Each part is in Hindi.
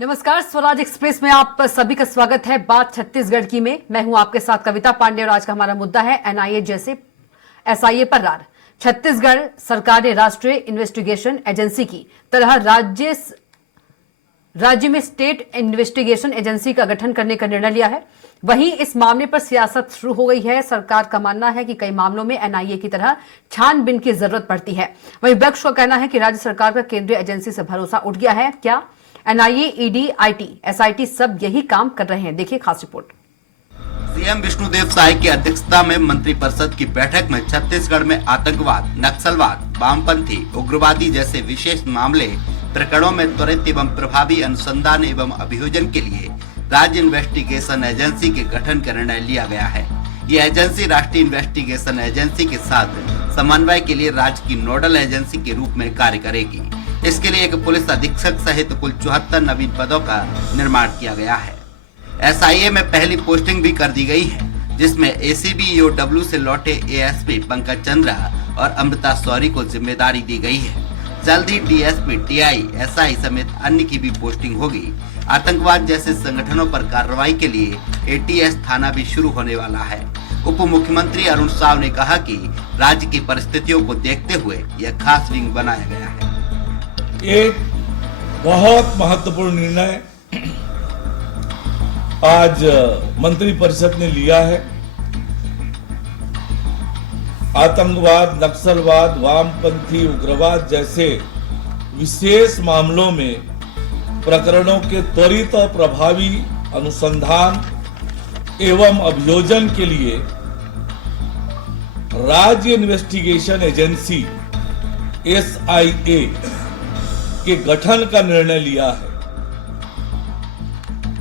नमस्कार, स्वराज एक्सप्रेस में आप सभी का स्वागत है। बात छत्तीसगढ़ की में मैं हूं आपके साथ कविता पांडे और आज का हमारा मुद्दा है एनआईए जैसे एसआईए पर रार। छत्तीसगढ़ सरकार ने राष्ट्रीय इन्वेस्टिगेशन एजेंसी की तरह राज्य में स्टेट इन्वेस्टिगेशन एजेंसी का गठन करने का निर्णय लिया है। वहीं इस मामले पर सियासत शुरू हो गई है। सरकार का मानना है कि कई मामलों में एनआईए की तरह छानबीन की जरूरत पड़ती है। वहीं विपक्ष का कहना है कि राज्य सरकार का केंद्रीय एजेंसी से भरोसा उठ गया है। क्या एनआईए, ईडी, आईटी, एसआईटी सब यही काम कर रहे हैं? देखिए खास रिपोर्ट। सीएम विष्णुदेव साय की अध्यक्षता में मंत्रिपरिषद की बैठक में छत्तीसगढ़ में आतंकवाद, नक्सलवाद, वामपंथी, उग्रवादी जैसे विशेष मामले प्रकरणों में त्वरित एवं प्रभावी अनुसंधान एवं अभियोजन के लिए राज्य इन्वेस्टिगेशन एजेंसी के गठन का निर्णय लिया गया है। ये एजेंसी राष्ट्रीय इन्वेस्टिगेशन एजेंसी के साथ समन्वय के लिए राज्य की नोडल एजेंसी के रूप में कार्य करेगी। इसके लिए एक पुलिस अधीक्षक सहित कुल 74 नवीन पदों का निर्माण किया गया है। एसआईए में पहली पोस्टिंग भी कर दी गई है, जिसमें एसीबी ईओडब्ल्यू से लौटे एएसपी पंकज चंद्रा और अमृता शौरी को जिम्मेदारी दी गई है। जल्द ही डीएसपी, टीआई, एसआई समेत अन्य की भी पोस्टिंग होगी। आतंकवाद जैसे संगठनों पर कार्रवाई के लिए एटीएस थाना भी शुरू होने वाला है। उप मुख्यमंत्री अरुण साव ने कहा कि राज्य की परिस्थितियों को देखते हुए यह खास विंग बनाया गया है। एक बहुत महत्वपूर्ण निर्णय आज मंत्रिपरिषद ने लिया है। आतंकवाद, नक्सलवाद, वामपंथी, उग्रवाद जैसे विशेष मामलों में प्रकरणों के त्वरित और प्रभावी अनुसंधान एवं अभियोजन के लिए राज्य इन्वेस्टिगेशन एजेंसी एसआईए के गठन का निर्णय लिया है।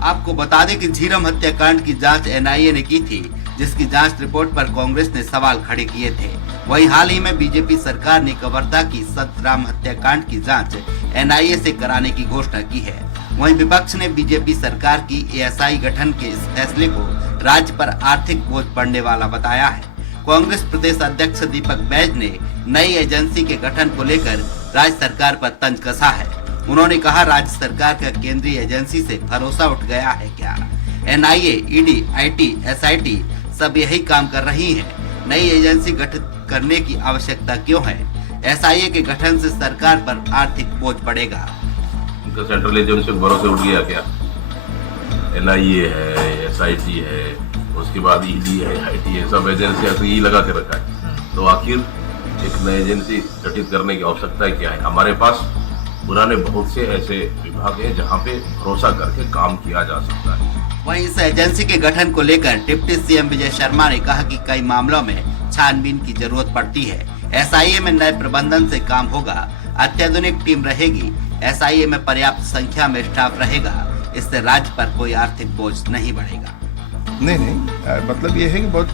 आपको बता दें कि झीरम हत्याकांड की जांच एनआईए ने की थी, जिसकी जांच रिपोर्ट पर कांग्रेस ने सवाल खड़े किए थे। वहीं हाल ही में बीजेपी सरकार ने कवर्धा की सतराम हत्याकांड की जांच एनआईए से कराने की घोषणा की है। वहीं विपक्ष ने बीजेपी सरकार की एएसआई गठन के इस फैसले को राज्य पर आर्थिक बोझ पड़ने वाला बताया है। कांग्रेस प्रदेश अध्यक्ष दीपक बैज ने नई एजेंसी के गठन को लेकर राज्य सरकार पर तंज कसा है। उन्होंने कहा, राज्य सरकार का केंद्रीय एजेंसी से भरोसा उठ गया है क्या? एनआईए, ईडी, आईटी, एसआईटी सब यही काम कर रही हैं। नई एजेंसी गठित करने की आवश्यकता क्यों है? एसआईए के गठन से सरकार पर आर्थिक बोझ पड़ेगा। उनका सेंट्रल एजेंसी पर भरोसा उठ गया क्या? एनआईए है, एसआईटी है, उसके बाद ईडी है, आईटी है, सब एजेंसियां तो यही लगा के रखा है। तो आखिर एक नई एजेंसी गठित करने की आवश्यकता क्या है? हमारे पास पुराने बहुत से ऐसे विभाग हैं जहां पे भरोसा करके काम किया जा सकता है। वहीं इस एजेंसी के गठन को लेकर डिप्टी सीएम विजय शर्मा ने कहा कि कई मामलों में छानबीन की जरूरत पड़ती है। एसआईए में नए प्रबंधन से काम होगा, अत्याधुनिक टीम रहेगी, एसआईए में पर्याप्त संख्या में स्टाफ रहेगा। इससे राज्य पर कोई आर्थिक बोझ नहीं बढ़ेगा। नहीं, मतलब ये है कि बहुत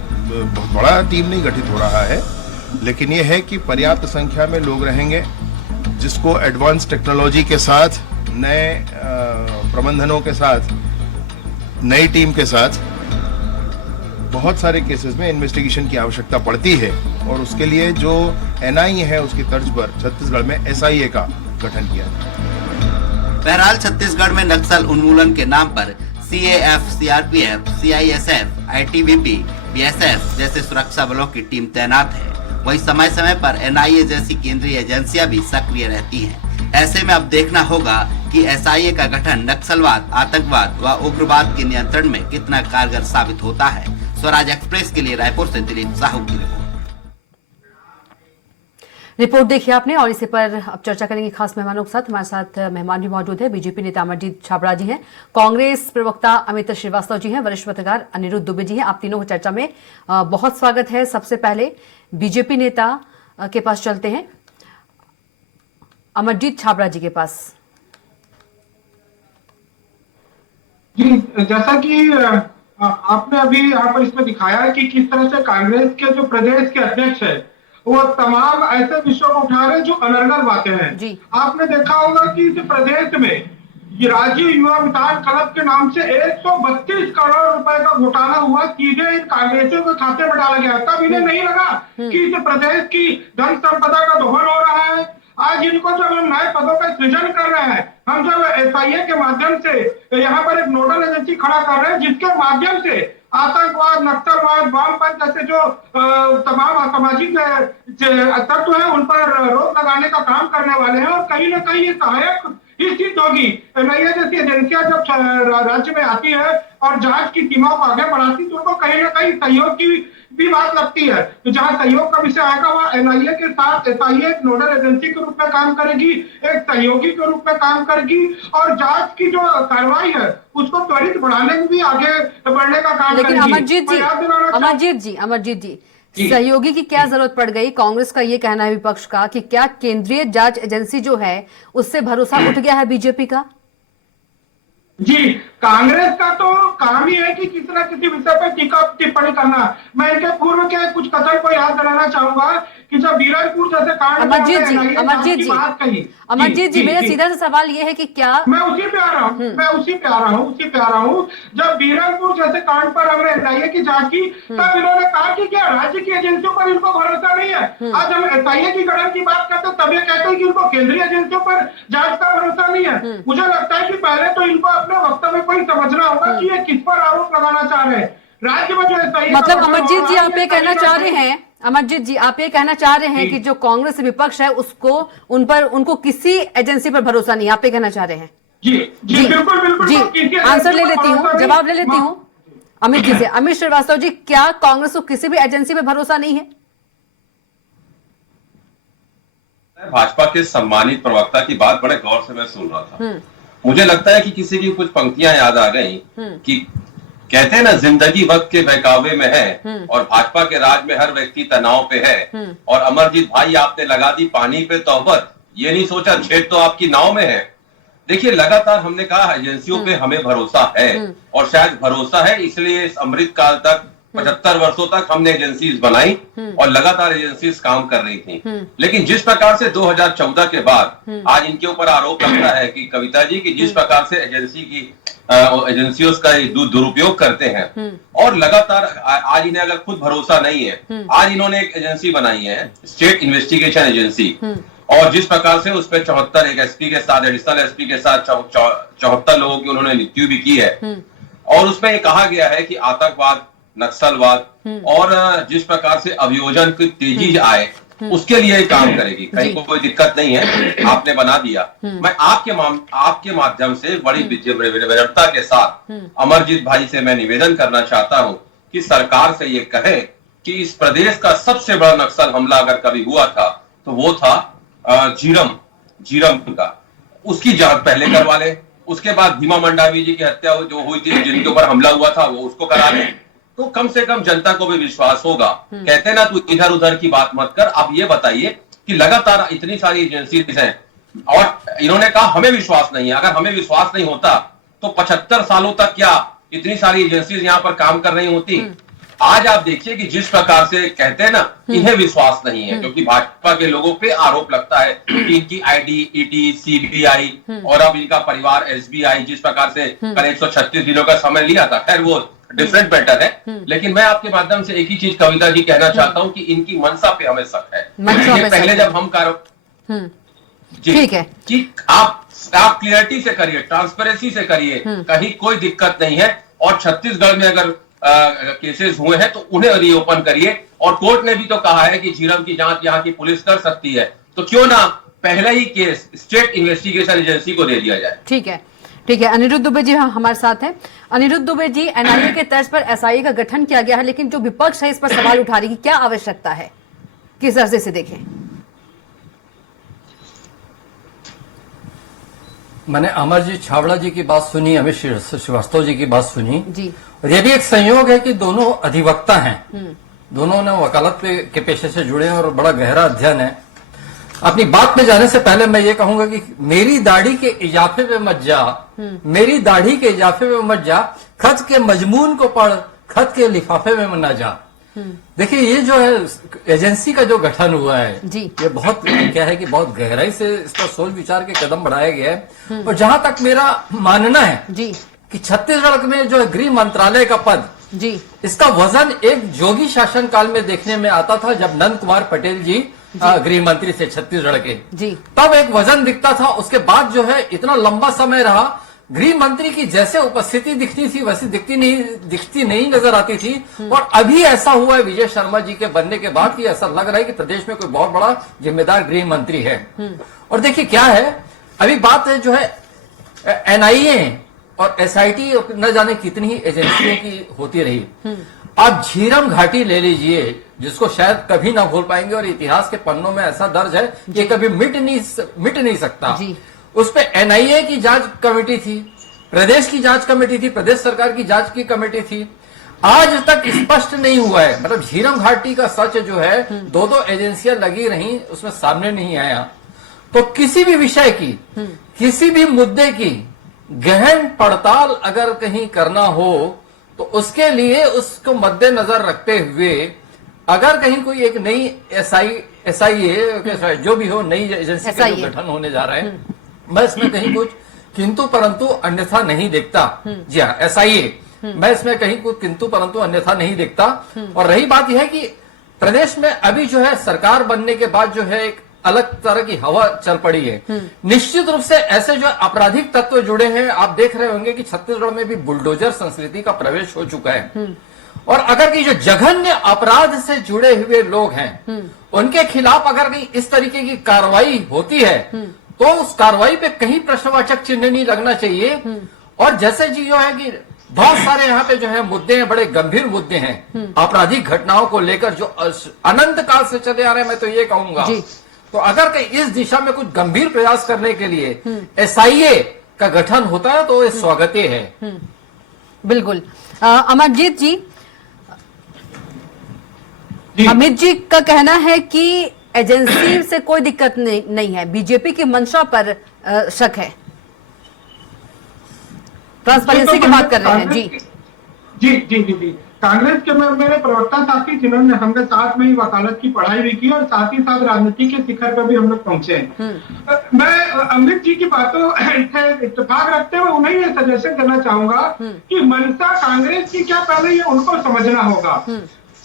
बड़ा टीम नहीं गठित हो रहा है, लेकिन ये है कि पर्याप्त संख्या में लोग रहेंगे, जिसको एडवांस टेक्नोलॉजी के साथ, नए प्रबंधनों के साथ, नई टीम के साथ बहुत सारे केसेस में इन्वेस्टिगेशन की आवश्यकता पड़ती है। और उसके लिए जो एनआईए है उसकी तर्ज पर छत्तीसगढ़ में एसआईए का गठन किया है। बहरहाल छत्तीसगढ़ में नक्सल उन्मूलन के नाम पर CAF, CRPF, CISF, ITBP, BSF जैसे सुरक्षा बलों की टीम तैनात है। वहीं समय समय पर एनआईए जैसी केंद्रीय एजेंसियां भी सक्रिय रहती हैं। ऐसे में अब देखना होगा कि एसआईए का गठन नक्सलवाद, आतंकवाद व उग्रवाद के नियंत्रण में कितना कारगर साबित होता है। स्वराज एक्सप्रेस के लिए रायपुर से दिलीप साहू की रिपोर्ट देखिए आपने। और इसी पर अब चर्चा करेंगे खास मेहमानों के साथ। हमारे साथ मेहमान भी मौजूद है। बीजेपी नेता अमरजीत छाबड़ा जी हैं, कांग्रेस प्रवक्ता अमित श्रीवास्तव जी हैं, वरिष्ठ पत्रकार अनिरुद्ध दुबे जी हैं। आप तीनों को चर्चा में बहुत स्वागत है। सबसे पहले बीजेपी नेता के पास चलते हैं, अमरजीत छाबड़ा जी के पास। जी, जैसा कि आपने अभी यहाँ पर इसमें दिखाया है कि किस तरह से कांग्रेस के जो प्रदेश के अध्यक्ष है वो तमाम ऐसे विषयों को उठा रहे जो अनर्गल बातें हैं। आपने देखा होगा कि इस प्रदेश में राज्य युवा विकास क्लब के नाम से 132 करोड़ रुपए का घोटाला हुआ, सीधे इन कांग्रेसियों के खाते में डाला गया। तब इन्हें नहीं लगा कि इस प्रदेश की धन संपदा का दोहन हो रहा है, आज इनको जब हम नए पदों का सृजन कर रहे हैं, हम जब एसआईए के माध्यम से यहाँ पर एक नोडल एजेंसी खड़ा कर रहे हैं जिसके माध्यम से आतंकवाद, नक्सलवाद, वामपंथ जैसे जो तमाम असामाजिक तत्व है उन पर रोक लगाने का काम करने वाले हैं, और कहीं ना कहीं ये सहायक ही सिद्ध होगी। एनआईए जैसी एजेंसियां जब राज्य में आती है और जांच की सीमाओं को आगे बढ़ाती तो उनको कहीं ना कहीं सहयोग की भी बात लगती है। तो जहां सहयोग का विषय आएगा वहां एनआईए के साथ एसआईए एक नोडल एजेंसी के रूप में काम करेगी, एक सहयोगी के रूप में काम करेगी, और जांच की जो कार्रवाई है उसको त्वरित बढ़ाने में भी आगे बढ़ने का काम लेकिन करेगी। अमरजीत जी सहयोगी की क्या जरूरत पड़ गई? कांग्रेस का ये कहना है, विपक्ष का, कि क्या केंद्रीय जांच एजेंसी जो है उससे भरोसा उठ गया है बीजेपी का? जी, कांग्रेस का तो काम ही है कि किसी न किसी विषय पर टीका टिप्पणी करना। मैं इनके पूर्व के कुछ कथन को याद दिलाना चाहूंगा कि जब बीरनपुर जैसे कांड अमरजीत जी मेरा जी, सीधा सा सवाल ये है कि क्या मैं उसी पे आ रहा हूँ। जब बीरनपुर जैसे कांड पर हमने एनआईए की जांच की तब इन्होंने कहा कि क्या राज्य की एजेंसियों पर इनको भरोसा नहीं है। आज हम एसआईए की गठन की बात करते हैं तब ये कहते हैं कि इनको केंद्रीय एजेंसियों पर जांच का भरोसा नहीं है। मुझे लगता है कि पहले तो इनको अपने वक्तव्य को ही समझना होगा कि ये किस पर आरोप लगाना चाह रहे हैं। राज्य में जो एसआईए मतलब अमरजीत जी आप ये कहना चाह रहे हैं, अमरजीत जी आप ये कहना चाह रहे हैं कि जो कांग्रेस विपक्ष है उसको उनको किसी एजेंसी पर भरोसा नहीं, आप ये कहना चाह रहे हैं? जी बिल्कुल जी आंसर ले लेती हूँ, जवाब ले लेती हूँ अमित जी से। अमित श्रीवास्तव जी, क्या कांग्रेस को किसी भी एजेंसी पे भरोसा नहीं है? भाजपा के सम्मानित प्रवक्ता की बात बड़े गौर से मैं सुन रहा था। मुझे लगता है कि किसी की कुछ पंक्तियां याद आ गई कि कहते हैं ना, जिंदगी वक्त के बहकावे में है और भाजपा के राज में हर व्यक्ति तनाव पे है। और अमरजीत भाई, आपने लगा दी पानी पे तौबत, ये नहीं सोचा छेद तो आपकी नाव में है। देखिए, लगातार हमने कहा एजेंसियों पे हमें भरोसा है, और शायद भरोसा है इसलिए इस अमृत काल तक 75 वर्षों तक हमने एजेंसीज बनाई और लगातार एजेंसीज काम कर रही थी। लेकिन जिस प्रकार से 2014 के बाद आज इनके ऊपर आरोप लगता है कि कविता जी की जिस प्रकार से एजेंसियों का दुरुपयोग करते हैं, और लगातार आज इन्हें अगर खुद भरोसा नहीं है, आज इन्होंने एक एजेंसी बनाई है, स्टेट इन्वेस्टिगेशन एजेंसी, और जिस प्रकार से उस पर 74 एक एसपी के साथ, एडिशनल एसपी के साथ 74 लोगों की उन्होंने नियुक्ति भी की है। और उसमें ये कहा गया है कि आतंकवाद, नक्सलवाद और जिस प्रकार से अभियोजन की तेजी आए उसके लिए काम करेगी। कहीं कोई दिक्कत नहीं है, आपने बना दिया। मैं आपके माध्यम से बड़ी विनम्रता के साथ अमरजीत भाई से मैं निवेदन करना चाहता हूं कि सरकार से ये कहे कि इस प्रदेश का सबसे बड़ा नक्सल हमला अगर कभी हुआ था तो वो था झीरम का। उसकी जांच पहले करवा ले, उसके बाद भीमा मंडावी जी की हत्या जो हुई थी, जिनके ऊपर हमला हुआ था, वो उसको करा ले, तो कम से कम जनता को भी विश्वास होगा। कहते हैं ना, तू इधर उधर की बात मत कर। आप ये बताइए कि लगातार इतनी सारी एजेंसीज हैं और इन्होंने कहा हमें विश्वास नहीं है। अगर हमें विश्वास नहीं होता तो 75 सालों तक क्या इतनी सारी एजेंसीज यहाँ पर काम कर रही होती? आज आप देखिए कि जिस प्रकार से कहते हैं ना, इन्हें विश्वास नहीं है, क्योंकि भाजपा के लोगों पे आरोप लगता है कि इनकी आईडी, ईडी, सीबीआई और अब इनका परिवार एसबीआई जिस प्रकार से कल 136 दिनों का समय लिया था, खैर वो डिफरेंट मैटर है। लेकिन मैं आपके माध्यम से एक ही चीज कविता जी कहना चाहता हूं कि इनकी मनसा पे हमें शक है। पहले जब हम ठीक है कि आप क्लियरिटी से करिए, ट्रांसपेरेंसी से करिए, कहीं कोई दिक्कत नहीं है। और छत्तीसगढ़ में अगर केसेस हुए हैं तो उन्हें रीओपन करिए। और कोर्ट ने भी तो कहा है कि झीरम की जांच यहाँ की पुलिस कर सकती है, तो क्यों ना पहला ही केस स्टेट इन्वेस्टिगेशन एजेंसी को दे दिया जाए। ठीक है अनिरुद्ध दुबे जी हमारे साथ हैं। अनिरुद्ध दुबे जी, एनआईए के तर्ज पर एसआईए का गठन किया गया है, लेकिन जो विपक्ष है इस पर सवाल उठा रही है, क्या आवश्यकता है, किस अर्जे से देखें? मैंने अमरजीत छाबड़ा जी की बात सुनी, अमित श्रीवास्तव जी की बात सुनी जी, और ये भी एक संयोग है कि दोनों अधिवक्ता हैं, दोनों ने वकालत के पेशे से जुड़े हैं और बड़ा गहरा अध्ययन है। अपनी बात में जाने से पहले मैं ये कहूंगा कि मेरी दाढ़ी के इजाफे में मत जा, मेरी दाढ़ी के इजाफे में मत जा, खत के मजमून को पढ़, खत के लिफाफे में न जा। देखिए, ये जो है एजेंसी का जो गठन हुआ है जी, ये बहुत क्या है कि बहुत गहराई से इसका सोच विचार के कदम बढ़ाया गया है। और जहां तक मेरा मानना है जी कि छत्तीसगढ़ में जो गृह मंत्रालय का पद जी, इसका वजन एक जोगी शासन काल में देखने में आता था, जब नंद कुमार पटेल जी गृह मंत्री से छत्तीसगढ़ के जी। तब एक वजन दिखता था, उसके बाद जो है इतना लंबा समय रहा, गृह मंत्री की जैसे उपस्थिति दिखती थी वैसी दिखती नहीं नजर आती थी। और अभी ऐसा हुआ है विजय शर्मा जी के बनने के बाद कि ऐसा लग रहा है कि प्रदेश में कोई बहुत बड़ा जिम्मेदार गृह मंत्री है। और देखिए क्या है, अभी बात है जो है एनआईए और एसआईटी न जाने कितनी ही एजेंसियों की होती रही। आप झीरम घाटी ले लीजिए, जिसको शायद कभी ना भूल पाएंगे और इतिहास के पन्नों में ऐसा दर्ज है कि कभी मिट नहीं सकता। उस पे एनआईए की जांच कमेटी थी, प्रदेश की जांच कमेटी थी, प्रदेश सरकार की जांच की कमेटी थी। आज तक स्पष्ट नहीं हुआ है, मतलब झीरम घाटी का सच जो है दो एजेंसियां लगी रही, उसमें सामने नहीं आया। तो किसी भी विषय की, किसी भी मुद्दे की गहन पड़ताल अगर कहीं करना हो तो उसके लिए उसको मद्देनजर रखते हुए अगर कहीं कोई एक नई एसआईए जो भी हो, नई एजेंसी का जो गठन होने जा रहा है, मैं इसमें कहीं कुछ किंतु परंतु अन्यथा नहीं देखता। जी हाँ, एसआईए, मैं इसमें कहीं कुछ किंतु परंतु अन्यथा नहीं देखता। और रही बात यह है कि प्रदेश में अभी जो है सरकार बनने के बाद जो है एक अलग तरह की हवा चल पड़ी है। निश्चित रूप से ऐसे जो आपराधिक तत्व जुड़े हैं, आप देख रहे होंगे कि छत्तीसगढ़ में भी बुलडोजर संस्कृति का प्रवेश हो चुका है। और अगर कि जो जघन्य अपराध से जुड़े हुए लोग हैं, उनके खिलाफ अगर कहीं इस तरीके की कार्रवाई होती है तो उस कार्रवाई पे कहीं प्रश्नवाचक चिन्ह नहीं लगना चाहिए। और जैसे जी जो है कि बहुत सारे यहाँ पे जो है मुद्दे हैं, बड़े गंभीर मुद्दे हैं आपराधिक घटनाओं को लेकर जो अनंत काल से चले आ रहे हैं, मैं तो ये कहूंगा। तो अगर कहीं इस दिशा में कुछ गंभीर प्रयास करने के लिए एसआईए का गठन होता है तो ये स्वागत है। बिल्कुल। अमरजीत जी, अमित जी का कहना है कि एजेंसी से कोई दिक्कत नहीं है, बीजेपी की मंशा पर शक है, ट्रांसपेरेंसी की बात कर रहे हैं। जी। कांग्रेस के मेरे प्रवक्ता साथी जिन्होंने हमने साथ में ही वकालत की पढ़ाई भी की और साथ ही साथ राजनीति के शिखर पर भी हम लोग पहुंचे। मैं अमित जी की बातों से इत्तेफाक रखते हुए उन्हें ये सजेशन देना चाहूंगा कि मंशा कांग्रेस की क्या, पहले ये उनको समझना होगा।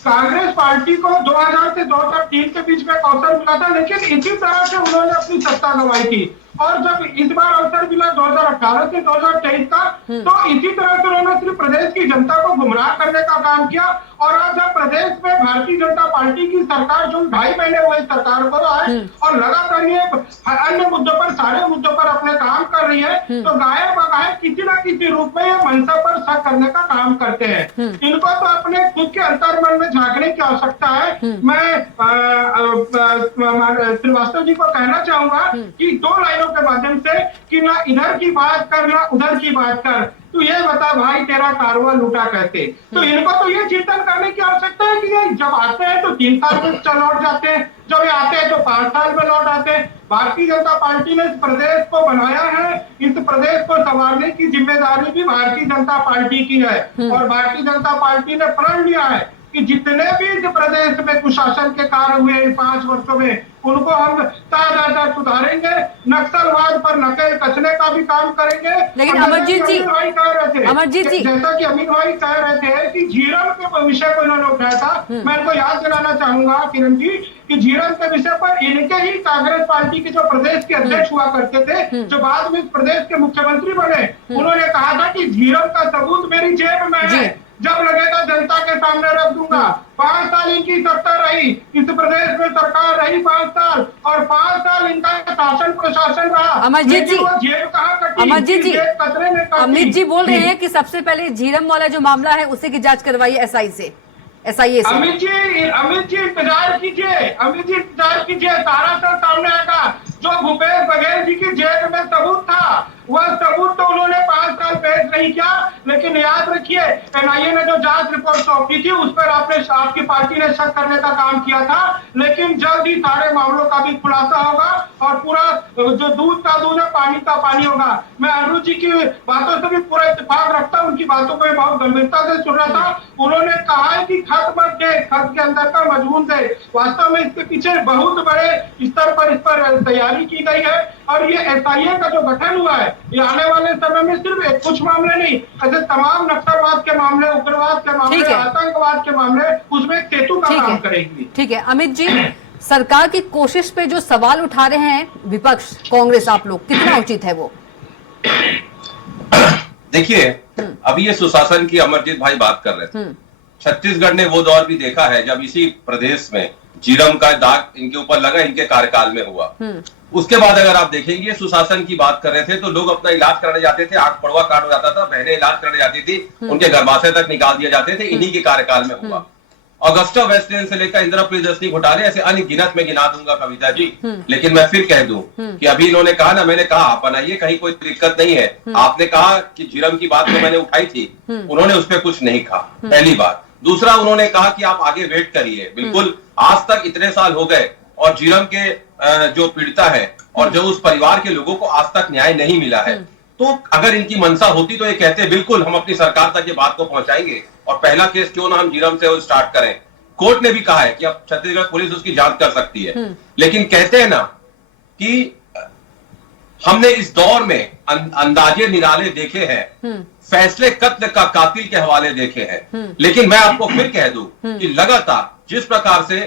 कांग्रेस पार्टी को 2000 से 2003 के बीच में एक अवसर मिला था, लेकिन इसी तरह से उन्होंने अपनी सत्ता गंवाई थी। और जब इस बार अवसर मिला 2018 से 2023 का, तो इसी तरह से उन्होंने सिर्फ प्रदेश की जनता को गुमराह करने का काम किया। और आज जब प्रदेश में भारतीय जनता पार्टी की सरकार जो 2.5 महीने हुए सरकार को आए और लगातार ये अन्य मुद्दों पर, सारे मुद्दों पर अपने काम कर रही है, तो गाये बगाये किसी न किसी रूप में ये मंशा पर शक करने का काम करते हैं। इनको तो अपने खुद के अंतर्मन में झांकने की आवश्यकता है। मैं श्रीवास्तव जी को कहना चाहूंगा कि 2 लाइनों के माध्यम से कि ना इधर की बात कर ना उधर की बात कर, तू ये बता भाई तेरा कारवा लूटा कैसे। तो इनको तो ये चिंतन करने की आवश्यकता है कि ये जब आते हैं तो 3 साल में लौट जाते हैं, जब ये आते हैं तो 5 साल में लौट आते हैं। भारतीय जनता पार्टी ने इस प्रदेश को बनाया है, इस प्रदेश को संवारने की जिम्मेदारी भी भारतीय जनता पार्टी की है। और भारतीय जनता पार्टी ने प्रण लिया है कि जितने भी इस प्रदेश में कुशासन के कार्य हुए इन 5 वर्षों में, उनको हम ताजा सुधारेंगे, नक्सलवाद पर नकेल कसने का भी काम करेंगे। लेकिन अमरजीत जी, जैसा कि अमित भाई कह रहे थे कि झीरम के विषय को इन्होंने उठाया था, मैं इनको याद दिलाना चाहूंगा किरण जी कि झीरम के विषय पर इनके ही कांग्रेस पार्टी के जो प्रदेश के अध्यक्ष हुआ करते थे, जो बाद में प्रदेश के मुख्यमंत्री बने, उन्होंने कहा था कि झीरम का सबूत मेरी जेब में है, जब लगेगा जनता के सामने रख दूंगा। 5 साल इनकी सत्ता रही, इस प्रदेश में सरकार रही 5 साल, और 5 साल इनका शासन प्रशासन रहा। अमरजीत जी, जेब कहाँ कटी? अमरजीत जी, कतरे में कटी। अमित जी बोल रहे हैं कि सबसे पहले झीरम वाला जो मामला है उसी की जांच करवाई एसआईए से। अमित जी इंतजार कीजिए, सारा सब सामने आएगा। जो भूपेश बघेल जी की जेब में सबूत था, वह सबूत तो उन्होंने 5 साल पेश नहीं किया, लेकिन याद रखिए एनआईए ने जो जांच रिपोर्ट सौंपी थी उस पर आपकी पार्टी ने शक करने का काम किया था। लेकिन जल्द ही सारे मामलों का भी खुलासा होगा और पूरा जो दूध का दूध है, पानी का पानी होगा। मैं अरुण जी की बातों से भी पूरा इत्तेफाक रखता हूँ, उनकी बातों को बहुत गंभीरता से सुन रहा था। उन्होंने कहा है कि खत मत दे, खत के अंदर का मजमून दे। वास्तव में इसके पीछे बहुत बड़े स्तर पर इस पर तैयारी की गई है। और ये एसआईए का जो गठन हुआ है, ये आने वाले समय में सिर्फ कुछ मामले नहीं, ऐसे तमाम नक्सलवाद के मामले, उग्रवाद के मामले, आतंकवाद के मामले, उसमें सेतु का काम करेगी। ठीक है अमित जी, सरकार की कोशिश पे जो सवाल उठा रहे हैं विपक्ष, कांग्रेस, आप लोग, कितना उचित है वो? देखिए, अभी ये सुशासन की अमरजीत भाई बात कर रहे थे। छत्तीसगढ़ ने वो दौर भी देखा है जब इसी प्रदेश में जीरम का दाग इनके ऊपर लगा, इनके कार्यकाल में हुआ। उसके बाद अगर आप देखेंगे, सुशासन की बात कर रहे थे तो लोग अपना इलाज कराने जाते थे, आंख पड़वा काट हो जाता था, बहनें इलाज कराने जाती थी, उनके गर्भाशय तक निकाल दिए जाते थे, इन्हीं के कार्यकाल में हुआ। ऑगस्टा वेस्टलैंड से लेकर इंदिरा प्रियदर्शनी घोटाले, ऐसे अनगिनत में गिना दूंगा कविता जी। लेकिन मैं फिर कह दूं कि अभी इन्होंने कहा ना, मैंने कहा आप बनाइए, कहीं कोई दिक्कत नहीं है। आपने कहा कि जीरम की बात तो मैंने उठाई थी, उन्होंने उस पर कुछ नहीं कहा, पहली बात। दूसरा, उन्होंने कहा कि आप आगे वेट करिए। बिल्कुल, आज तक इतने साल हो गए और जीरम के जो पीड़िता है और जो उस परिवार के लोगों को आज तक न्याय नहीं मिला है। तो अगर इनकी मंशा होती तो ये कहते बिल्कुल हम अपनी सरकार तक ये बात को पहुंचाएंगे और पहला केस क्यों ना हम जीरम से वो स्टार्ट करें। कोर्ट ने भी कहा है कि अब छत्तीसगढ़ पुलिस उसकी जांच कर सकती है। लेकिन कहते हैं ना कि हमने इस दौर में अंदाजे निराले देखे हैं, फैसले कत्ल का कातिल के हवाले देखे हैं। लेकिन मैं आपको फिर कह दूं कि लगातार जिस प्रकार से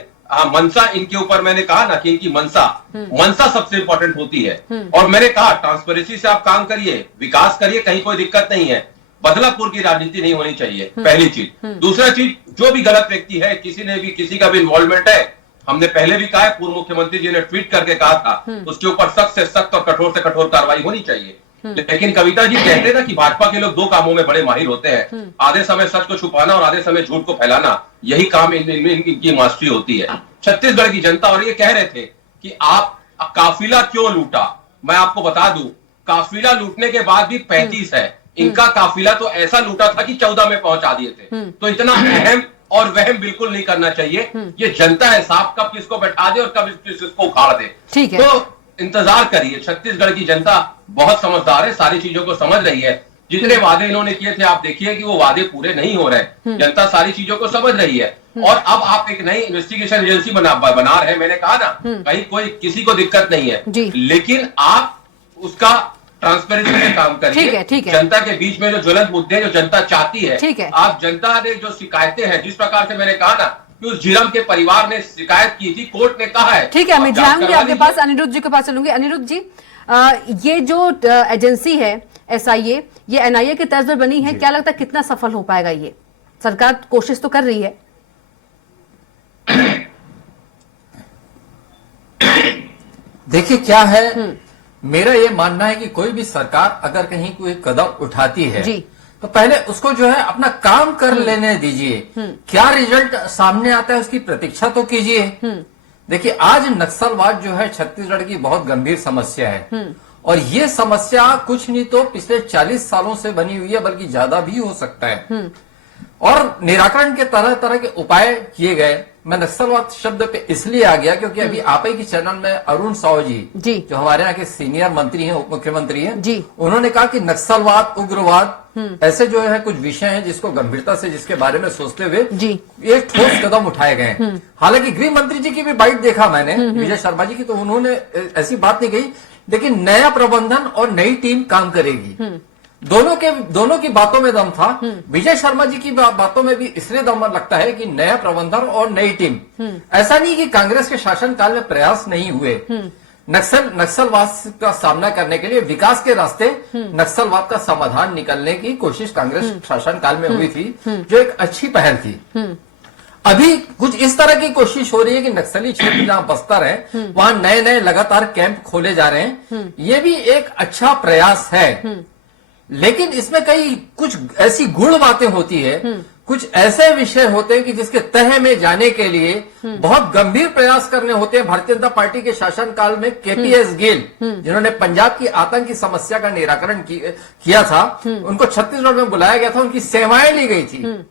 मनसा इनके ऊपर, मैंने कहा ना कि इनकी मनसा सबसे इंपॉर्टेंट होती है। और मैंने कहा ट्रांसपेरेंसी से आप काम करिए, विकास करिए, कहीं कोई दिक्कत नहीं है। बदलापुर की राजनीति नहीं होनी चाहिए, पहली चीज। दूसरा चीज, जो भी गलत व्यक्ति है, किसी का भी इन्वॉल्वमेंट है, हमने पहले भी कहा है, पूर्व मुख्यमंत्री जी ने ट्वीट करके कहा था, उसके ऊपर सख्त से सख्त और कठोर से कठोर कार्रवाई होनी चाहिए। लेकिन कविता जी कहते हैं ना कि भाजपा के लोग दो कामों में बड़े माहिर होते हैं, आधे समय सच को छुपाना और आधे समय झूठ को फैलाना। यही काम इनकी मास्टरी होती है। छत्तीसगढ़ की जनता, और ये कह रहे थे कि आप काफिला क्यों लूटा, मैं आपको बता दूं, काफिला लूटने के बाद भी 35 है, इनका काफिला तो ऐसा लूटा था कि 14 में पहुंचा दिए थे। तो इतना अहम और वहम बिल्कुल नहीं करना चाहिए। ये जनता है साहब, कब किसको बैठा दे और कब किसको उखाड़ दे। ठीक है, तो इंतजार करिए। छत्तीसगढ़ की जनता बहुत समझदार है, सारी चीजों को समझ रही है। जितने वादे इन्होंने किए थे, आप देखिए कि वो वादे पूरे नहीं हो रहे। जनता सारी चीजों को समझ रही है। और अब आप एक नई इन्वेस्टिगेशन एजेंसी बना रहे हैं। मैंने कहा ना, कहीं कोई किसी को दिक्कत नहीं है, लेकिन आप उसका ट्रांसपेरेंसी में काम करिए। ठीक है। जनता के बीच में जो ज्वलंत मुद्दे जो जनता चाहती है, आप जनता ने जो शिकायतें हैं, जिस प्रकार से मैंने कहा ना कि उस जीरम के परिवार ने शिकायत की थी, कोर्ट ने कहा है। ठीक है, मैं जाऊंगी आपके पास, अनिरुद्ध जी के पास चलूंगी। अनिरुद्ध जी, ये जो एजेंसी है SIA, ये NIA की तर्ज पर बनी है, क्या लगता है कितना सफल हो पाएगा? ये सरकार कोशिश तो कर रही है। देखिए क्या है, मेरा ये मानना है कि कोई भी सरकार अगर कहीं कोई कदम उठाती है तो पहले उसको जो है अपना काम कर लेने दीजिए। क्या रिजल्ट सामने आता है उसकी प्रतीक्षा तो कीजिए। देखिए, आज नक्सलवाद जो है छत्तीसगढ़ की बहुत गंभीर समस्या है और ये समस्या कुछ नहीं तो पिछले 40 सालों से बनी हुई है, बल्कि ज्यादा भी हो सकता है। और निराकरण के तरह तरह के उपाय किए गए। मैं नक्सलवाद शब्द पे इसलिए आ गया क्योंकि अभी आप ही के चैनल में अरुण साहू जी जो हमारे यहाँ के सीनियर मंत्री हैं, उप मुख्यमंत्री हैं, उन्होंने कहा कि नक्सलवाद, उग्रवाद ऐसे जो है कुछ विषय हैं जिसको गंभीरता से, जिसके बारे में सोचते हुए एक ठोस कदम उठाए गए हैं। हालांकि गृह मंत्री जी की भी बाइट देखा मैंने, विजय शर्मा जी की, तो उन्होंने ऐसी बात नहीं कही, लेकिन नया प्रबंधन और नई टीम काम करेगी। दोनों की बातों में दम था। विजय शर्मा जी की बातों में भी इसलिए दम लगता है कि नया प्रबंधन और नई टीम। ऐसा नहीं कि कांग्रेस के शासनकाल में प्रयास नहीं हुए। नक्सलवाद का सामना करने के लिए विकास के रास्ते नक्सलवाद का समाधान निकलने की कोशिश कांग्रेस शासनकाल में हुई थी, जो एक अच्छी पहल थी। अभी कुछ इस तरह की कोशिश हो रही है कि नक्सली क्षेत्र जहां बस्तर है, वहां नए नए लगातार कैंप खोले जा रहे हैं। ये भी एक अच्छा प्रयास है, लेकिन इसमें कई कुछ ऐसी गुण बातें होती है, कुछ ऐसे विषय होते हैं कि जिसके तह में जाने के लिए बहुत गंभीर प्रयास करने होते हैं। भारतीय जनता पार्टी के शासनकाल में KPS गिल, जिन्होंने पंजाब की आतंक की समस्या का निराकरण किया था, उनको छत्तीसगढ़ में बुलाया गया था, उनकी सेवाएं ली गई थी,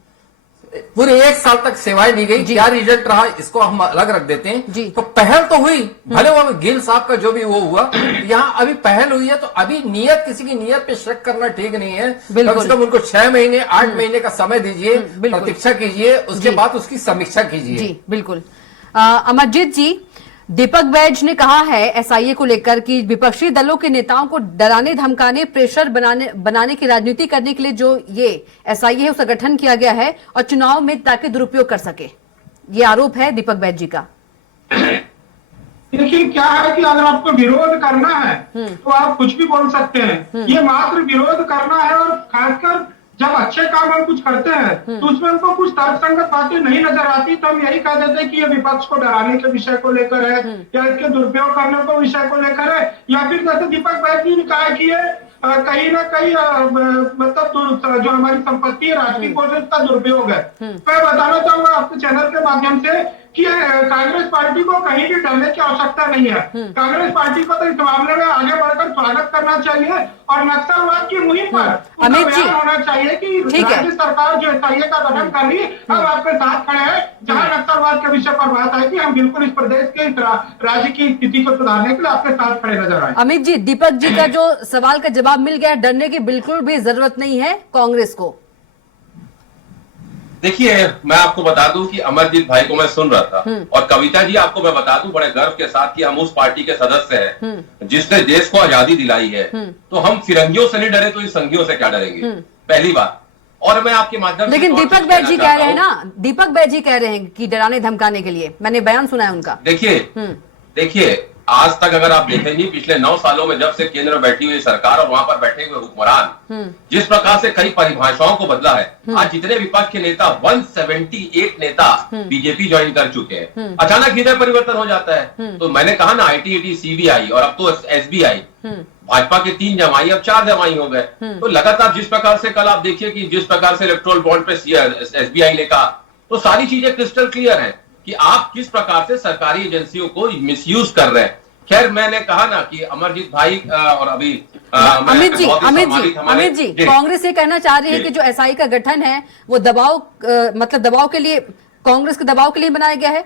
पूरे 1 साल तक सेवाएं ली गई। क्या रिजल्ट रहा इसको हम अलग रख देते हैं। तो पहल तो हुई, भले वो गिल साहब का जो भी वो हुआ, यहाँ अभी पहल हुई है। तो अभी नियत, किसी की नियत पे शक करना ठीक नहीं है। कम से कम उनको 6 महीने 8 महीने का समय दीजिए, प्रतीक्षा कीजिए, उसके बाद उसकी समीक्षा कीजिए। जी बिल्कुल। अमरजीत जी, दीपक बैज ने कहा है SIA को लेकर कि विपक्षी दलों के नेताओं को डराने, धमकाने, प्रेशर बनाने की राजनीति करने के लिए जो ये SIA है उसका गठन किया गया है और चुनाव में ताकि दुरुपयोग कर सके। ये आरोप है दीपक बैज जी का। देखिए क्या है कि अगर आपको विरोध करना है तो आप कुछ भी बोल सकते हैं। ये मात्र विरोध करना है, और खासकर जब अच्छे काम हम कुछ करते हैं तो उसमें हमको कुछ तर्कसंगत बातें नहीं नजर आती, तो हम यही कह देते हैं कि ये विपक्ष को डराने के विषय को लेकर है, या इसके दुरुपयोग करने को विषय को लेकर है, या फिर जैसे दीपक बैज जी ने कहा कि ये कहीं ना कहीं मतलब जो हमारी संपत्ति है, राष्ट्रीय कोष का दुरुपयोग है। मैं बताना चाहूंगा आपके चैनल के माध्यम से कि कांग्रेस पार्टी को कहीं भी डरने की आवश्यकता नहीं है। कांग्रेस पार्टी को तो इस मामले में आगे बढ़कर स्वागत करना चाहिए, और नक्सलवाद की मुहिम पर अमित जी, होना चाहिए कि राज्य सरकार जो एसआईए का गठन कर रही है, हम आपके साथ खड़े हैं। जहां नक्सलवाद के विषय पर बात आएगी, हम बिल्कुल इस प्रदेश के राज्य की स्थिति को सुधारने के लिए आपके साथ खड़े नजर आए। अमित जी, दीपक जी का जो सवाल का जवाब मिल गया, डरने की बिल्कुल भी जरूरत नहीं है कांग्रेस को। देखिए, मैं आपको बता दूं कि अमरजीत भाई को मैं सुन रहा था, और कविता जी आपको मैं बता दूं बड़े गर्व के साथ कि हम उस पार्टी के सदस्य हैं जिसने देश को आजादी दिलाई है। तो हम फिरंगियों से नहीं डरे तो इस संगियों से क्या डरेंगे, पहली बात। और मैं आपके माध्यम से लेकिन दीपक बैज जी कह रहे हैं ना, दीपक बैज जी कह रहे हैं कि डराने धमकाने के लिए, मैंने बयान सुना है उनका। देखिए आज तक अगर आप देखेंगे पिछले 9 सालों में जब से केंद्र में बैठी हुई सरकार और वहां पर बैठे हुए हुक्मरान जिस प्रकार से कई परिभाषाओं को बदला है, आज जितने विपक्ष के नेता 178 नेता बीजेपी ज्वाइन कर चुके हैं। अचानक हृदय परिवर्तन हो जाता है। तो मैंने कहा ना, ITAT, CBI और अब तो SBI, भाजपा के 3 जमाई अब 4 जमाई हो गए। तो लगातार जिस प्रकार से कल आप देखिए कि जिस प्रकार से इलेक्ट्रोल बॉन्ड पे SBI ने कहा, तो सारी चीजें क्रिस्टल क्लियर है कि आप किस प्रकार से सरकारी एजेंसियों को मिसयूज कर रहे हैं। खैर मैंने कहा ना कि अमरजीत भाई और अभी अमित जी, कांग्रेस ये कहना चाह रही है कि जो SI का गठन है वो मतलब दबाव के लिए, कांग्रेस के दबाव के लिए बनाया गया है।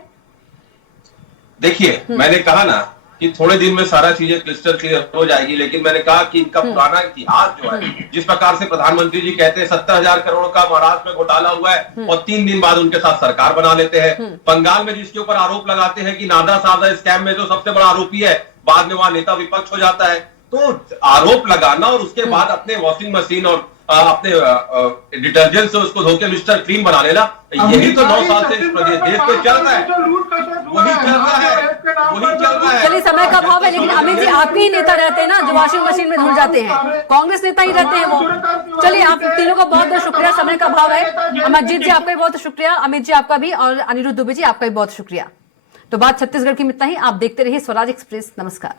देखिए मैंने कहा ना कि थोड़े दिन में सारा चीजें क्रिस्टल क्लियर हो जाएगी, लेकिन मैंने कहा कि इनका पुराना इतिहास जो है, जिस प्रकार से प्रधानमंत्री जी कहते हैं 70,000 करोड़ का महाराष्ट्र में घोटाला हुआ है और 3 दिन बाद उनके साथ सरकार बना लेते हैं। बंगाल में जिसके ऊपर आरोप लगाते हैं कि नादा सादा स्कैम में जो सबसे बड़ा आरोपी है, बाद में वहां नेता विपक्ष हो जाता है। तो आरोप लगाना और उसके बाद अपने वॉशिंग मशीन और अपने डिटर्जेंट से उसको धोके मिस्टर क्लीन बना लेना, यही तो 9 साल से इस प्रदेश देश पे चल रहा है, वही चल रहा है। चलिए समय का अभाव है, लेकिन अमित जी आपके ही नेता रहते हैं ना जो वॉशिंग मशीन में धुल जाते हैं, कांग्रेस नेता ही रहते हैं वो। चलिए आप तीनों का बहुत बहुत शुक्रिया, समय का अभाव है। अमरजीत जी आपका भी बहुत शुक्रिया, अमित जी आपका भी, और अनिरुद्ध दुबे जी आपका भी बहुत शुक्रिया। तो बात छत्तीसगढ़ की में इतना ही। आप देखते रहिए स्वराज एक्सप्रेस। नमस्कार।